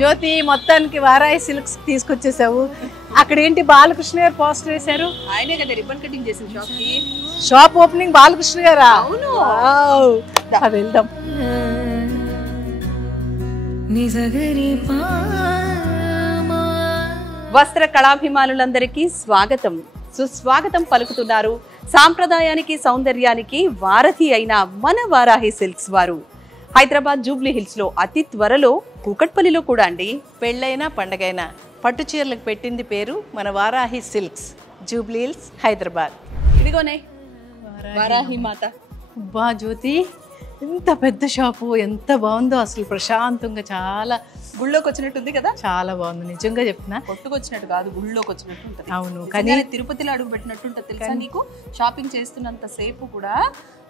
జ్యోతి మొత్తానికి వారాయి సిల్క్స్ తీసుకొచ్చేసావు. అక్కడ ఏంటి బాలకృష్ణ గారు పోస్టర్ వేశారు? ఆయనే కదా రిబ్బన్ కటింగ్ చేసిన షాప్ కి. షాప్ ఓపెనింగ్ బాలకృష్ణ గారా? అవును. వెళ్దాం. వస్త్ర కళాభిమానులందరికీ స్వాగతం, సుస్వాగతం పలుకుతున్నారు సాంప్రదాయానికి సౌందర్యానికి వారధి అయిన మన వారాహి సిల్క్స్ వారు. హైదరాబాద్ జూబ్లీ హిల్స్ లో అతి త్వరలో కూకట్పల్లిలో కూడా అండి. పెళ్ళైనా పండగైనా పట్టు చీరలకు పెట్టింది పేరు మన Varahi silks, jubilee hills, Hyderabad. ఇదిగోనే వారాహి మాత. బా జ్యోతి, ఎంత పెద్ద షాపు, ఎంత బాగుందో అసలు. ప్రశాంతంగా చాలా గుళ్ళోకి వచ్చినట్టుంది కదా. చాలా బాగుంది, నిజంగా చెప్తున్నా. కొట్టుకొచ్చినట్టు కాదు, గుళ్ళోకి వచ్చినట్టు ఉంటుంది. అవును, కానీ తిరుపతిలో అడుగు పెట్టినట్టు ఉంటుంది తెలుసా నీకు. షాపింగ్ చేస్తున్నంత సేపు కూడా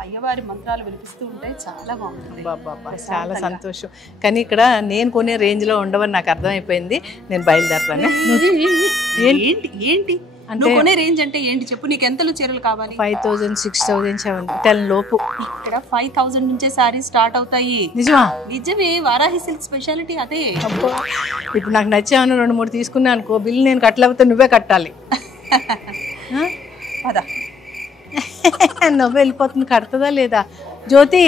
అయ్యవారి మంత్రాలు వినిపిస్తూ ఉంటాయి. చాలా బాగుంటుంది. బాబా చాలా సంతోషం. కానీ ఇక్కడ నేను కొనే రేంజ్ లో ఉండవని నాకు అర్థమైపోయింది. నేను బయలుదేరుతాను. ఏంటి ఏంటి నువ్వు కొనే రేంజ్ అంటే ఏంటి చెప్పు. నీకు ఎంతలో చీరలు కావాలి? 5000, 6000, 7000 లోపు. ఇక్కడ 5000 నుంచే సారీస్ స్టార్ట్ అవుతాయి. నిజమా? నిజమే, వారాహి సిల్క్ స్పెషాలిటీ అదే. ఇప్పుడు నాకు నచ్చాను 2-3 తీసుకున్నా అనుకో, బిల్లు నేను కట్టలేకపోతే నువ్వే కట్టాలి. అదా నువ్వు వెళ్ళిపోతుంది, కడుతుందా లేదా జ్యోతి?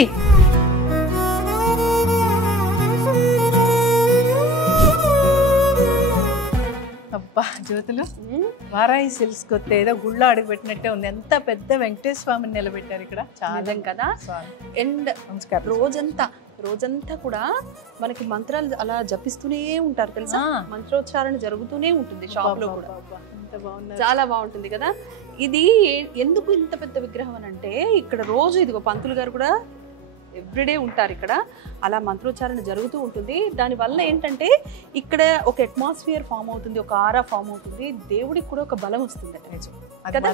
అబ్బా జ్యోతులు, వారాహి సిల్క్స్ కొత్త ఏదో గుళ్ళో అడుగు పెట్టినట్టే ఉంది. ఎంత పెద్ద వెంకటేశ్వర స్వామిని నిలబెట్టారు ఇక్కడ. చాలా కదా. అండ్ రోజంతా కూడా మనకి మంత్రాలు అలా జపిస్తూనే ఉంటారు తెలుసా. మంత్రోచ్చారణ జరుగుతూనే ఉంటుంది షాప్ లో కూడా. చాలా బాగుంటుంది కదా. ఇది ఎందుకు ఇంత పెద్ద విగ్రహం అని అంటే, ఇక్కడ రోజు ఇదిగో పంతులు గారు కూడా ఎవ్రీడే ఉంటారు ఇక్కడ. అలా మంత్రోచ్చారణ జరుగుతూ ఉంటుంది. దానివల్ల ఏంటంటే ఇక్కడ ఒక అట్మాస్ఫియర్ ఫామ్ అవుతుంది, ఒక ఆరా ఫామ్ అవుతుంది. దేవుడికి కూడా ఒక బలం వస్తుందట కదా.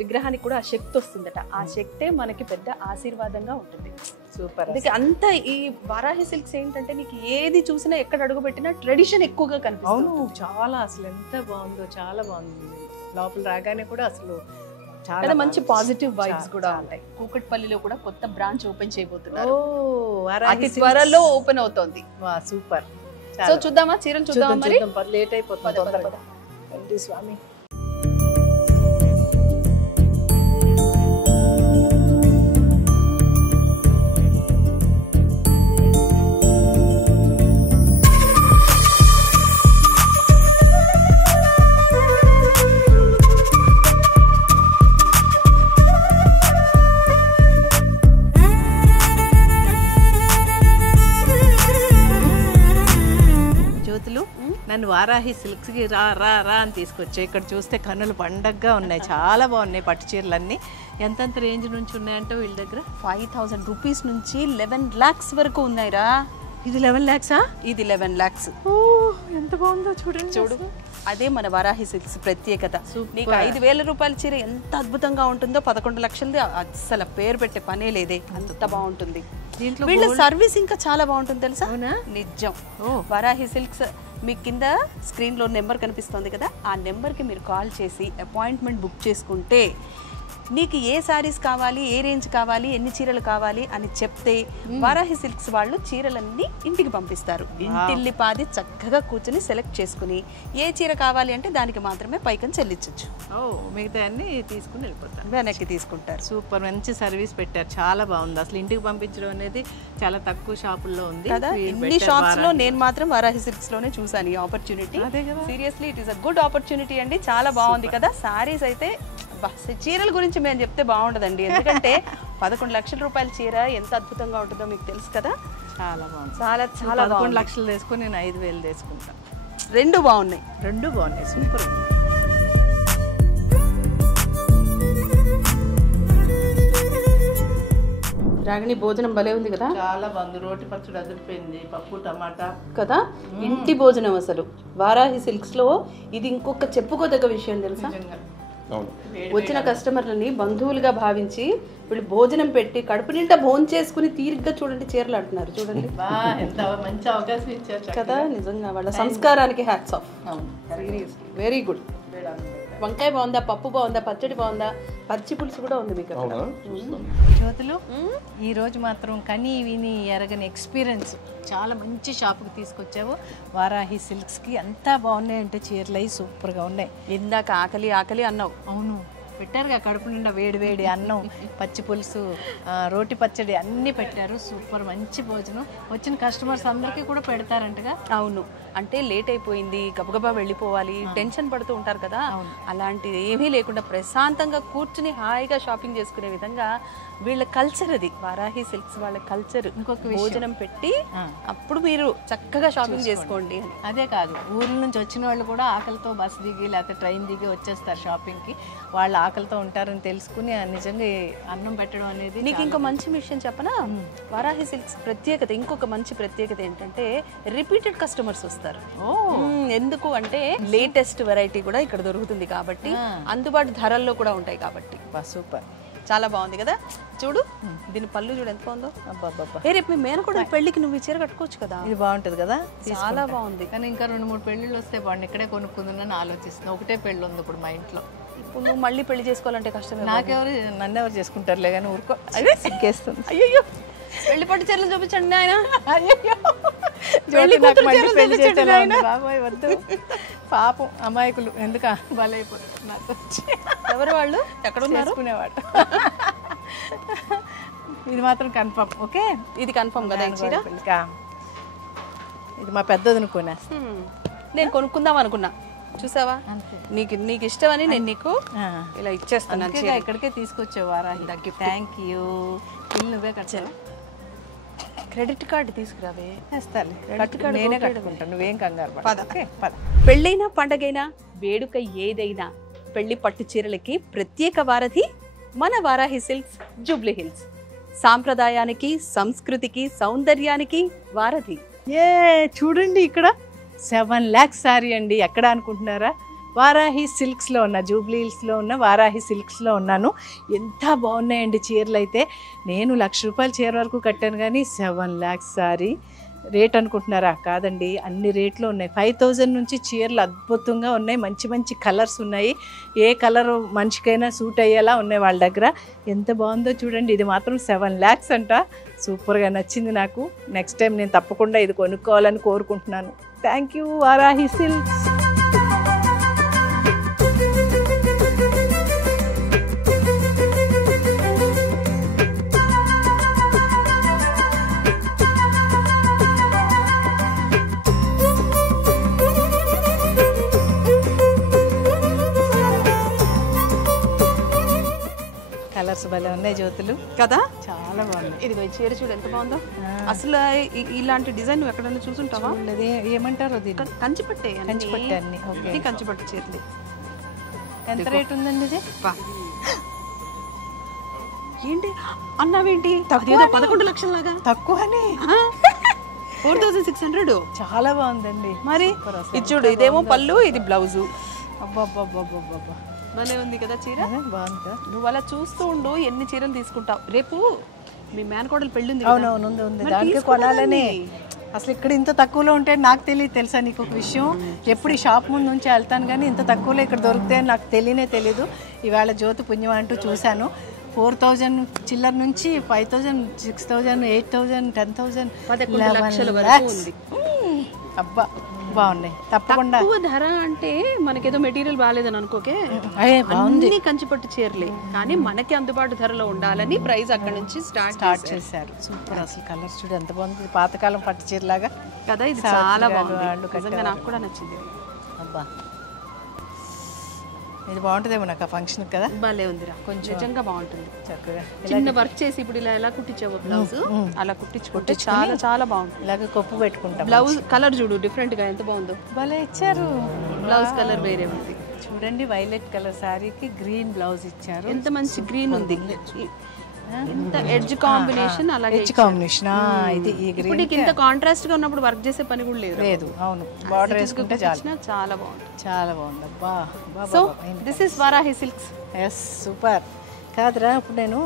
విగ్రహానికి కూడా ఆ శక్తి వస్తుందట. ఆ శక్తే మనకి పెద్ద ఆశీర్వాదంగా ఉంటుంది. సూపర్. అందుకే అంత ఈ వారాహి సిల్క్స్ ఏంటంటే నీకు ఏది చూసినా ఎక్కడ అడుగు పెట్టినా ట్రెడిషన్ ఎక్కువగా కనిపిస్తుంది. అవును, చాలా అసలు ఎంత బాగుందో, చాలా బాగుంది. లోపల రాగానే కూడా అసలు చాలా మంచి పాజిటివ్ వైబ్స్ కూడా ఉంటాయి. కూకట్పల్లిలో కూడా కొత్త బ్రాంచ్ ఓపెన్ చేయబోతున్నారు. అతి త్వరలో ఓపెన్ అవుతోంది. సూపర్. సో చూద్దామా, చీరలు చూద్దామా మరి. లేట్ అయిపోతుంది. స్వామి నన్ను వారాహి సిల్క్స్కి రా రా రా అని తీసుకొచ్చా. ఇక్కడ చూస్తే కన్నులు పండగగా ఉన్నాయి. చాలా బాగున్నాయి పట్టు చీరలన్నీ. ఎంతెంత రేంజ్ నుంచి ఉన్నాయంటే వీళ్ళ దగ్గర? 5000 రూపీస్ నుంచి 11 lakhs వరకు ఉన్నాయిరా. ఇది 11 lakhs? ఇది 11 lakhs. ఎంత బాగుందో చూడండి. చూడు, అదే మన వారాహి సిల్క్స్ ప్రత్యేకత. నీకు 5000 రూపాయల చీర ఎంత అద్భుతంగా ఉంటుందో 11 లక్షలది అసలు పేరు పెట్టే పనే లేదే, అంత బాగుంటుంది. వీళ్ళ సర్వీస్ ఇంకా చాలా బాగుంటుంది తెలుసా. నిజం. వారాహి సిల్క్స్ మీ కింద స్క్రీన్ లో నెంబర్ కనిపిస్తుంది కదా, ఆ నెంబర్ కి మీరు కాల్ చేసి అపాయింట్మెంట్ బుక్ చేసుకుంటే నీకు ఏ సారీస్ కావాలి, ఏ రేంజ్ కావాలి, ఎన్ని చీరలు కావాలి అని చెప్తే వారాహి సిల్క్స్ వాళ్ళు చీరలన్నీ ఇంటికి పంపిస్తారు. ఇంటిల్లిపాది చక్కగా కూర్చొని సెలెక్ట్ చేసుకుని ఏ చీర కావాలి అంటే దానికి మాత్రమే పైకం చెల్లించవచ్చు. మిగతా అన్ని తీసుకుని వెళ్ళిపోతారు, వెనక్కి తీసుకుంటారు. సూపర్, మంచి సర్వీస్ పెట్టారు. చాలా బాగుంది. అసలు ఇంటికి పంపించడం అనేది చాలా తక్కువ షాపుల్లో ఉంది కదా. ఇన్ని షాప్స్ లో నేను మాత్రం వారాహి సిల్క్స్ లోనే చూసాను ఈ opportunity. Seriously it is a good opportunity అండి. చాలా బాగుంది కదా. సారీస్ అయితే చీరల గురించి మేము చెప్తే బాగుండదండి, ఎందుకంటే 11 లక్షల రూపాయల చీర ఎంత అద్భుతంగా ఉంటుందో మీకు తెలుసు కదా. చాలా బాగుంది. చాలా చాలా 11 లక్షలు తీసుకుని నేను 5000 తీసుకుంటాను. రెండు బాగున్నాయి. సూపర్. రాగిణి భోజనం భలే ఉంది కదా. చాలా బాగుంది. రోటి పచ్చడి అదిరిపోయింది, పప్పు టమాటా కదా. ఇంటి భోజనం అసలు. వారాహి సిల్క్స్ లో ఇది ఇంకొక చెప్పుకోదగ్గ విషయం తెలుసా. వచ్చిన కస్టమర్లని బంధువులుగా భావించి వీళ్ళు భోజనం పెట్టి కడుపు నిండా భోజనం చేసుకుని తీరిగ్గా చూడండి చీరలు అంటున్నారు. చూడండి ఎంత మంచి అవకాశం ఇచ్చారు కదా. నిజంగా వాళ్ళ సంస్కారానికి హ్యాట్స్ ఆఫ్. Very good. వంకాయ బాగుందా, పప్పు బాగుందా, పచ్చడి బాగుందా, పచ్చి పులుసు కూడా ఉంది మీకు అక్కడ. జ్యోతులు ఈ రోజు మాత్రం కని విని ఎరగని ఎక్స్పీరియన్స్, చాలా మంచి షాప్కి తీసుకొచ్చావు. వారాహి సిల్క్స్కి అంతా బాగున్నాయంటే చీరలు అవి సూపర్గా ఉన్నాయి. ఇందాక ఆకలి ఆకలి అన్నావు. అవును, పెట్టారుగా కడుపు నిండా వేడి వేడి అన్నం, పచ్చి పులుసు, రోటి పచ్చడి అన్నీ పెట్టారు. సూపర్, మంచి భోజనం. వచ్చిన కస్టమర్స్ అందరికీ కూడా పెడతారంటగా. అవును, అంటే లేట్ అయిపోయింది, గబగబా వెళ్ళిపోవాలి, టెన్షన్ పడుతూ ఉంటారు కదా, అలాంటిది ఏమీ లేకుండా ప్రశాంతంగా కూర్చుని హాయిగా షాపింగ్ చేసుకునే విధంగా వీళ్ళ కల్చర్ అది. వారాహి సిల్క్స్ వాళ్ళ కల్చర్. ఇంకొక భోజనం పెట్టి అప్పుడు మీరు చక్కగా షాపింగ్ చేసుకోండి. అదే కాదు, ఊర్ల నుంచి వచ్చిన వాళ్ళు కూడా ఆకలితో బస్ దిగి లేకపోతే ట్రైన్ దిగి వచ్చేస్తారు షాపింగ్కి. వాళ్ళు ఆకలితో ఉంటారని తెలుసుకుని నిజంగా అన్నం పెట్టడం అనేది. నీకు ఇంకో మంచి విషయం చెప్పనా, వారాహి సిల్క్స్ ప్రత్యేకత, ఇంకొక మంచి ప్రత్యేకత ఏంటంటే రిపీటెడ్ కస్టమర్స్ వస్తారు. ఎందుకు అంటే లేటెస్ట్ వెరైటీ కూడా ఇక్కడ దొరుకుతుంది కాబట్టి, అందుబాటు ధరల్లో కూడా ఉంటాయి కాబట్టి. సూపర్, చాలా బాగుంది కదా. చూడు దీని పళ్ళు చూడు ఎంత బాగుందో. రేపు మీ మేనకోడ పెళ్లికి నువ్వు ఈ చీర కట్టుకోవచ్చు కదా. ఇది బాగుంటది కదా, చాలా బాగుంది. కానీ ఇంకా 2-3 పెళ్ళిళ్ళు వస్తే బాగుంది. ఇక్కడే కొనుక్కుందని ఆలోచిస్తున్నా. ఒకటే పెళ్ళి ఉంది ఇప్పుడు మా ఇంట్లో. ఇప్పుడు నువ్వు మళ్ళీ పెళ్లి చేసుకోవాలంటే కష్టమే. నన్ను ఎవరు చేసుకుంటారులే కానీ ఊరుకో, అదే సిగ్గేస్తుంది. అయ్యో, పెళ్లి పట్టు చీరలు చూపించండి ఆయన. అయ్యో, బాబాయ్ వద్దు, పాపం అమాయకులు ఎందుక బలైపోతారు నాకు. ఎవరు వాళ్ళు, ఎక్కడ చేసుకునేవాడు. ఇది మాత్రం కన్ఫర్మ్. ఓకే, ఇది కన్ఫర్మ్ కదా. ఇది మా పెద్దది కొనేస్తా. నేను కొనుక్కుందాం అనుకున్నా, చూసావా, నీకు ఇష్టమని నేను నీకు ఇలా ఇచ్చేస్తాను. ఇక్కడికే తీసుకొచ్చేవారా. Thank you. నువ్వే కట్టావా? Credit card తీసుకురావే. నేనే కట్టుకుంటాను, నువ్వేం కంగారు పద. పెళ్ళైనా పండగైనా వేడుక ఏదైనా పెళ్లి పట్టు చీరలకి ప్రత్యేక వారధి మన వారాహి సిల్క్స్ జూబ్లీ హిల్స్. సాంప్రదాయానికి, సంస్కృతికి, సౌందర్యానికి వారధి. చూడండి ఇక్కడ 7 lakhs శారీ అండి. ఎక్కడ అనుకుంటున్నారా? వారాహి సిల్క్స్లో ఉన్న, జూబ్లీ హిల్స్లో ఉన్న వారాహి సిల్క్స్లో ఉన్నాను. ఎంత బాగున్నాయండి చీరలు అయితే. నేను 1,00,000 రూపాయల చీర వరకు కట్టాను, కానీ 7 lakhs శారీ రేట్ అనుకుంటున్నారా? కాదండి, అన్ని రేట్లు ఉన్నాయి. 5,000 నుంచి చీరలు అద్భుతంగా ఉన్నాయి. మంచి మంచి కలర్స్ ఉన్నాయి. ఏ కలర్ మనిషికైనా సూట్ అయ్యేలా ఉన్నాయి వాళ్ళ దగ్గర. ఎంత బాగుందో చూడండి. ఇది మాత్రం 7 lakhs అంట. సూపర్గా నచ్చింది నాకు. నెక్స్ట్ టైం నేను తప్పకుండా ఇది కొనుక్కోవాలని కోరుకుంటున్నాను. Thank you Varahi silks. Colours భలే ఉన్నాయి జ్యోతులు కదా, చాలా బాగుంది. ఇదిగో చీర చూడు ఎంత బాగుందో. అసలు ఇలాంటి డిజైన్ నువ్వు ఎక్కడైనా చూసుంటావా? ఏమంటారు, కంచిపట్టే. కంచిపట్టే అన్ని. ఓకే, కంచిపట్టు చీరలు. ఎంత రేట్ ఉందండి ఇది? ఏంటి అన్నావేంటి? 11 లక్షల లాగా తక్కువని. 4,600. చాలా బాగుందండి. మరి ఇది చూడు, ఇదేమో పళ్ళు, ఇది బ్లౌజు. అబ్బాబ్బాబ్బాబ్బా, భలే ఉంది కదా చీర. బాగుందా? నువ్వు అలా చూస్తూ ఉండు, ఎన్ని చీరలు తీసుకుంటావు. రేపు మీ మేనకోడలు పెళ్ళి ఉంది. అవునవును, ఉంది. దానికి కొనాలని. అసలు ఇక్కడ ఇంత తక్కువలో ఉంటే నాకు తెలియదు. తెలుసా నీకు ఒక విషయం? ఎప్పుడు ఈ షాప్ ముందు నుంచి వెళ్తాను కానీ ఇంత తక్కువలో ఇక్కడ దొరుకుతాయని నాకు తెలీదు. ఇవాళ జ్యోతి పుణ్యం అంటూ చూశాను. 4,000 చిల్లర నుంచి 5,000, 6,000, 8,000, 10,000, 11 లక్షల వరకు ఉంది. అబ్బా, బాగున్నాయి. తప్పకుండా. ధర అంటే మనకేదో మెటీరియల్ బాగాలేదని అనుకోకే, అన్ని కంచిపట్టు చీరలే, కానీ మనకి అందుబాటు ధరలో ఉండాలని ప్రైస్ అక్కడ నుంచి స్టార్ట్ చేశారు. సూపర్. అసలు కలర్స్ చూడు ఎంత బాగుంది, పాతకాలం పట్టు చీరలాగా కదా. ఇది చాలా బాగుంది, నాకు కూడా నచ్చింది. అబ్బా, ఇది బాగుంటుందేమో నాకు ఆ ఫంక్షన్ కదా. భలే ఉందిరా, కొంచెం నిజంగా బాగుంటుంది. చక్కగా చిన్న వర్క్ చేసి ఇప్పుడు ఇలా ఎలా కుట్టించావు బ్లౌజ్, అలా కుట్టించుకుంటే చాలా చాలా బాగుంటుంది. ఇలాగ కొప్పు పెట్టుకుంటాం. బ్లౌజ్ కలర్ చూడు డిఫరెంట్ గా ఎంత బాగుందో. భలే ఇచ్చారు. బ్లౌజ్ కలర్ వేరే ఉంది చూడండి. వైలెట్ కలర్ శారీకి గ్రీన్ బ్లౌజ్ ఇచ్చారు. ఎంత మంచి గ్రీన్ ఉంది. ఎంత ఎడ్జ్ కాంబినేషన్, అలాగే ఎడ్జ్ కాంబినేషన్. ఇది ఈ గ్రీన్ ఇప్పుడు ఇంత కాంట్రాస్ట్ గా ఉన్నప్పుడు వర్క్ చేసే పని కూడా లేదు. అవును, బార్డర్ వేసుకుంటే చాలా బాగుంది. చాలా బాగుంది. అబ్బా, so this is Varahi silks. Yes, super. కాదురా, ఇప్పుడు నేను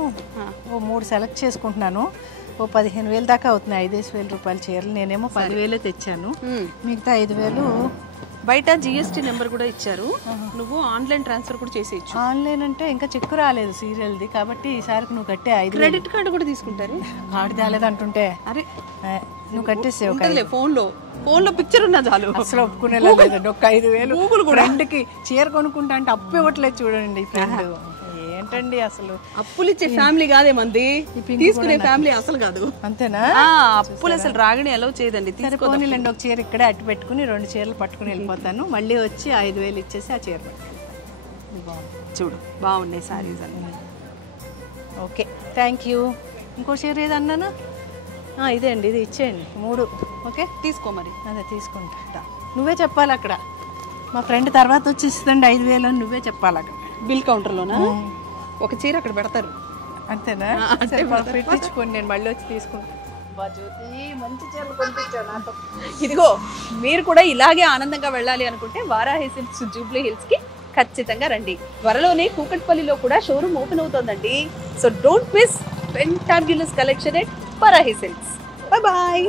3 సెలెక్ట్ చేసుకుంటున్నాను. 15,000 దాకా అవుతున్నాయి. 5,000 రూపాయల చీరలు. నేనేమో 10,000 తెచ్చాను. మిగతా 5,000 బయట జిఎస్టీ నెంబర్ కూడా ఇచ్చారు, నువ్వు ఆన్లైన్ ట్రాన్స్ఫర్ కూడా చేసేయచ్చు. ఆన్లైన్ అంటే ఇంకా చెక్కు రాలేదు సీరియల్ది, కాబట్టి ఈసారికి నువ్వు కట్టే 5 క్రెడిట్ కార్డు కూడా తీసుకుంటారు. కార్డు తేలేదు అంటుంటే అరే నువ్వు కట్టేసావు. ఫోన్లో పిక్చర్ ఉన్నా చాలు. అసలు ఒప్పుకునేలా లేదు. ఒక 5,000 ఫ్రెండ్కి చీర కొనుక్కుంటా అంటే అప్పు ఇవ్వట్లేదు చూడండి ఫ్రెండ్. ఏంటండి అసలు అప్పులు ఇచ్చే ఫ్యామిలీ కాదే మంది, తీసుకునే ఫ్యామిలీ అసలు కాదు. అంతేనా? అప్పులు అసలు రాగని అలౌ చేయదండి. పోనీలండి, ఒక చీర ఇక్కడే అట్టు పెట్టుకుని 2 చీరలు పట్టుకుని వెళ్ళిపోతాను. మళ్ళీ వచ్చి 5,000 ఇచ్చేసి ఆ చీర చూడు బాగున్నాయి సారీస్ అన్ని. Okay, thank you. ఇంకో చీర ఏదన్నాను? ఇదే అండి, ఇది ఇచ్చేయండి 3. ఓకే తీసుకో మరి. అదే తీసుకుంటా. నువ్వే చెప్పాలి అక్కడ, మా ఫ్రెండ్ తర్వాత వచ్చి ఇస్తుందండి 5,000 అని నువ్వే చెప్పాలి అక్కడ బిల్ కౌంటర్లోనా. ఒక చీర అక్కడ పెడతారు. అంతేనా? పెట్టించుకోండి, నేను మళ్ళీ వచ్చి తీసుకుంటాను. మంచి చీరలు పంపించాను నాతో. ఇదిగో మీరు కూడా ఇలాగే ఆనందంగా వెళ్ళాలి అనుకుంటే వారాహి సిల్క్స్ జూబ్లీ హిల్స్ కి ఖచ్చితంగా రండి. త్వరలోనే కూకట్పల్లిలో కూడా షోరూమ్ ఓపెన్ అవుతోందండి. So don't miss fantabulous collection at Varahi silks. Bye bye.